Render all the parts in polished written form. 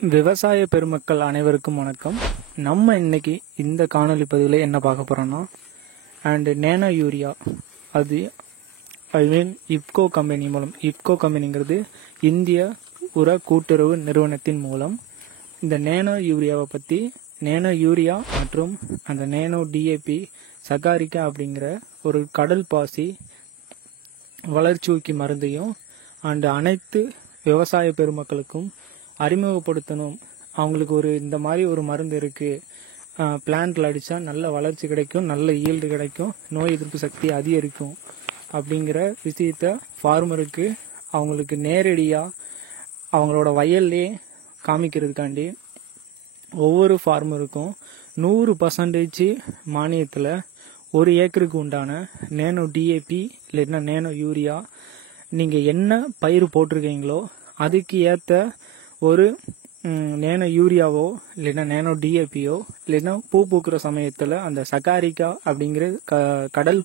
விவசாய பெருமக்கள் அனைவருக்கும் வணக்கம். நம்ம இன்னைக்கு இந்த காணொலி பதிவில் என்ன பார்க்க போறோம்னா நேனோ யூரியா, அது இப்கோ கம்பெனி மூலம், இப்கோ கம்பெனிங்கிறது இந்திய உர கூட்டுறவு நிறுவனத்தின் மூலம் இந்த நேனோ யூரியாவை பற்றி, நேனோ யூரியா மற்றும் அந்த நேனோ டிஏபி சகாரிக்கா அப்படிங்கிற ஒரு கடல் பாசி வளர்ச்சி ஊக்கி மருந்தையும் அனைத்து விவசாய பெருமக்களுக்கும் அறிமுகப்படுத்தணும். அவங்களுக்கு இந்த மாதிரி ஒரு மருந்து இருக்குது, பிளான்ட்ல அடித்தா நல்ல வளர்ச்சி கிடைக்கும், நல்ல ஈல்டு கிடைக்கும், நோய் எதிர்ப்பு சக்தி அதிகரிக்கும் அப்படிங்கிற விஷயத்த ஃபார்மருக்கு அவங்களுக்கு நேரடியாக அவங்களோட வயல்லே காமிக்கிறதுக்காண்டி ஒவ்வொரு ஃபார்மருக்கும் 100% மானியத்தில் 1 ஏக்கருக்கு உண்டான நேனோ டிஏபி இல்லைன்னா நேனோ யூரியா நீங்கள் என்ன பயிர் போட்டிருக்கீங்களோ அதுக்கு ஏற்ற ஒரு நேனோ யூரியாவோ இல்லைன்னா நேனோ டிஏபியோ இல்லைன்னா பூ பூக்கிற சமயத்தில் அந்த சகாரிக்கா அப்படிங்கிற கடல்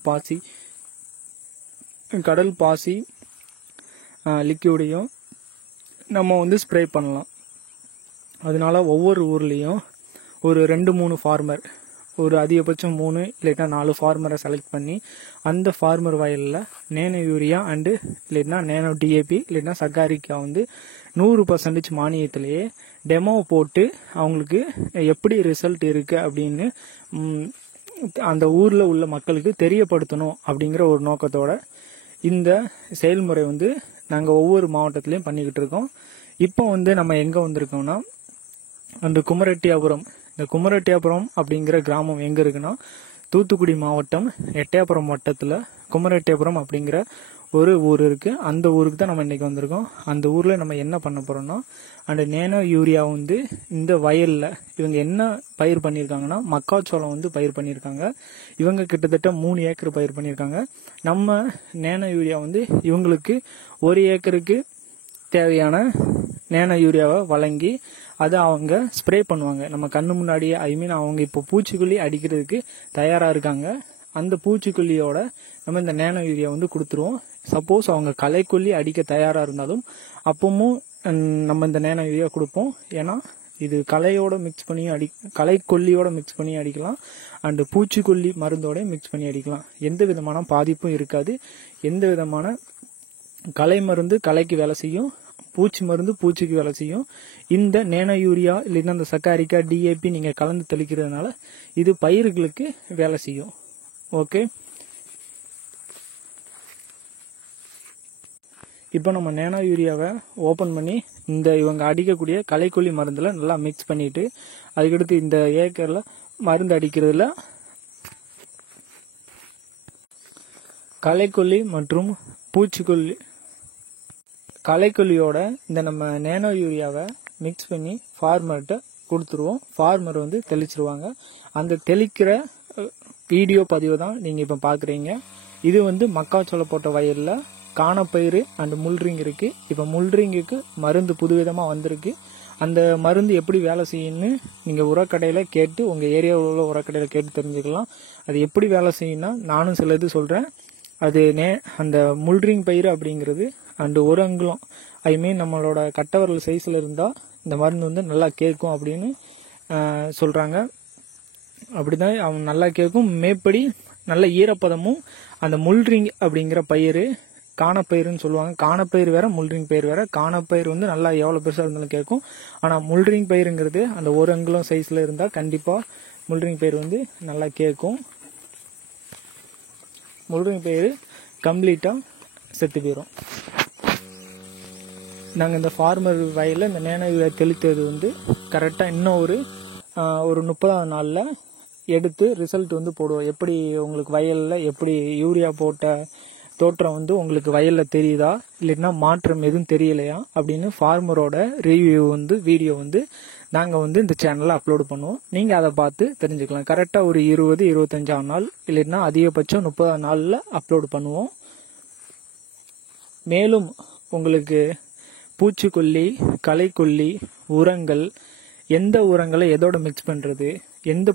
பாசி லிக்யூடையும் நம்ம ஸ்ப்ரே பண்ணலாம். அதனால ஒவ்வொரு ஊர்லேயும் ஒரு 2-3 ஃபார்மர், ஒரு அதிகபட்சம் 3 இல்லைன்னா 4 ஃபார்மரை செலக்ட் பண்ணி அந்த ஃபார்மர் வயலில் நேனோ யூரியா இல்லைன்னா நேனோ டிஏபி இல்லைன்னா சகாரிக்கா 100% மானியத்திலேயே டெமோ போட்டு அவங்களுக்கு எப்படி ரிசல்ட் இருக்குது அப்படின்னு அந்த ஊரில் உள்ள மக்களுக்கு தெரியப்படுத்தணும் அப்படிங்கிற ஒரு நோக்கத்தோட இந்த செயல்முறை நாங்கள் ஒவ்வொரு மாவட்டத்திலையும் பண்ணிக்கிட்டு இருக்கோம். இப்போ நம்ம எங்கே வந்திருக்கோம்னா அந்த குமரெட்டியாபுரம். இந்த குமரெட்டியாபுரம் அப்படிங்கிற கிராமம் எங்கே இருக்குன்னா தூத்துக்குடி மாவட்டம் எட்டயபுரம் வட்டத்தில் குமரெட்டியாபுரம் அப்படிங்கிற ஒரு ஊர் இருக்குது. அந்த ஊருக்கு தான் நம்ம இன்றைக்கி வந்திருக்கோம். அந்த ஊரில் நம்ம என்ன பண்ண போகிறோம்னா நேனோ யூரியா இந்த வயலில் இவங்க என்ன பயிர் பண்ணியிருக்காங்கன்னா மக்காச்சோளம் பயிர் பண்ணியிருக்காங்க. இவங்க கிட்டத்தட்ட 3 ஏக்கர் பயிர் பண்ணியிருக்காங்க. நம்ம நேனோ யூரியா இவங்களுக்கு 1 ஏக்கருக்கு தேவையான நேனோ யூரியாவை வழங்கி அதை அவங்க ஸ்ப்ரே பண்ணுவாங்க நம்ம கண்ணு முன்னாடியே. அவங்க இப்போ பூச்சிக்கொல்லி அடிக்கிறதுக்கு தயாராக இருக்காங்க. அந்த பூச்சிக்கொல்லியோட நம்ம இந்த நேனோ யூரியா கொடுத்துருவோம். சப்போஸ் அவங்க களைக்கொல்லி அடிக்க தயாராக இருந்தாலும் அப்பவும் நம்ம இந்த நேனோ யூரியா கொடுப்போம். ஏன்னா இது களையோட மிக்ஸ் பண்ணி களைக்கொல்லியோட மிக்ஸ் பண்ணி அடிக்கலாம், பூச்சிக்கொல்லி மருந்தோட மிக்ஸ் பண்ணி அடிக்கலாம். எந்த விதமான பாதிப்பும் இருக்காது. எந்த விதமான களை மருந்து களைக்கு வேலை செய்யும், பூச்சி மருந்து பூச்சிக்கு வேலை செய்யும். இந்த நேனோ யூரியா இல்லைன்னா இந்த சக்காரிக்கா டிஏபி நீங்கள் கலந்து தெளிக்கிறதுனால இது பயிர்களுக்கு வேலை செய்யும். ஓகே, இப்போ நம்ம நேனோ யூரியாவை ஓப்பன் பண்ணி இவங்க அடிக்கக்கூடிய களைக்கொல்லி மருந்தில் நல்லா மிக்ஸ் பண்ணிட்டு அதுக்கடுத்து இந்த ஏக்கரில் மருந்து அடிக்கிறதுல களைக்கொல்லி மற்றும் பூச்சிக்கொல்லி களைக்கொல்லியோட இந்த நம்ம நேனோ யூரியாவை மிக்ஸ் பண்ணி ஃபார்மர்கிட்ட கொடுத்துருவோம். ஃபார்மர் தெளிச்சிருவாங்க. அந்த தெளிக்கிற வீடியோ பதிவு தான் நீங்கள் இப்போ பார்க்குறீங்க. இது மக்காச்சோளம் போட்ட வயலில் காணப்பயிறு முள்ரிங் இருக்குது. இப்போ முள்ரிங்குக்கு மருந்து புதுவிதமாக வந்திருக்கு. அந்த மருந்து எப்படி வேலை செய்யணும்னு நீங்கள் உரக்கடையில் கேட்டு, உங்கள் ஏரியாவில் உள்ள உரக்கடையில் கேட்டு தெரிஞ்சுக்கலாம். அது எப்படி வேலை செய்யணும்னா நானும் சில இது சொல்கிறேன். அது அந்த முள்ரிங் பயிர் அப்படிங்கிறது ஒரு அங்குலம், நம்மளோட கட்டவரல் சைஸில் இருந்தால் இந்த மருந்து நல்லா கேட்கும் அப்படின்னு சொல்கிறாங்க. அப்படிதான் அவன் நல்லா கேட்கும். மேற்படி நல்ல ஈரப்பதமும் அந்த முள்ரிங் அப்படிங்கிற பயிர் காணப்பயிறுன்னு சொல்லுவாங்க. காணப்பயிர் வேற, முள்ரிங் பயிர் வேற. காணப்பயிர் நல்லா எவ்வளோ பெருசாக இருந்தாலும் கேட்கும். ஆனால் முள்ரிங் பயிருங்கிறது அந்த ஒரு அங்குலம் சைஸில் இருந்தால் கண்டிப்பாக முள்ரிங் பயிர் நல்லா கேட்கும். முள்ரிங் பயிர் கம்ப்ளீட்டாக செத்து போயிடும். நாங்கள் இந்த ஃபார்மர் வயலில் இந்த நேனோ யூரியா தெளித்தது கரெக்டாக இன்னும் ஒரு 30ஆவது நாளில் எடுத்து ரிசல்ட் போடுவோம். எப்படி உங்களுக்கு வயலில் எப்படி யூரியா போட்ட தோற்றம் உங்களுக்கு வயலில் தெரியுதா இல்லைன்னா மாற்றம் எதுவும் தெரியலையா அப்படின்னு ஃபார்மரோட ரிவ்யூ வீடியோ நாங்கள் இந்த சேனலில் அப்லோடு பண்ணுவோம். நீங்கள் அதை பார்த்து தெரிஞ்சுக்கலாம். கரெக்டாக ஒரு 20-25ஆம் நாள் இல்லைன்னா அதிகபட்சம் 30ஆம் நாளில் அப்லோடு பண்ணுவோம். மேலும் உங்களுக்கு பூச்சிக்கொல்லி, களைக்கொல்லி, உரங்கள், எந்த உரங்களை எதோட மிக்ஸ் பண்ணுறது, எந்த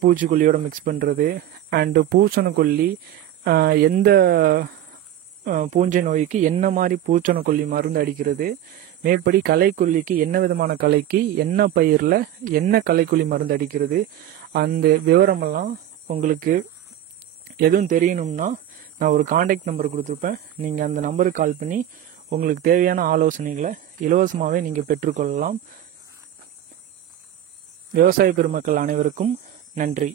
பூச்சிக்கொல்லியோட மிக்ஸ் பண்ணுறது, பூசணக்கொல்லி எந்த பூஞ்சை நோய்க்கு என்ன மாதிரி பூச்சணக்கொல்லி மருந்து அடிக்கிறது, மேற்படி களைக்கொல்லிக்கு என்ன விதமான களைக்கு என்ன பயிரில் என்ன களைக்கொல்லி மருந்து அடிக்கிறது, அந்த விவரமெல்லாம் உங்களுக்கு எதுவும் தெரியணும்னா நான் ஒரு கான்டாக்ட் நம்பர் கொடுத்துருப்பேன். நீங்கள் அந்த நம்பருக்கு கால் பண்ணி உங்களுக்கு தேவையான ஆலோசனைகளை இலவசமாகவே நீங்கள் பெற்றுக்கொள்ளலாம். விவசாய பெருமக்கள் அனைவருக்கும் நன்றி.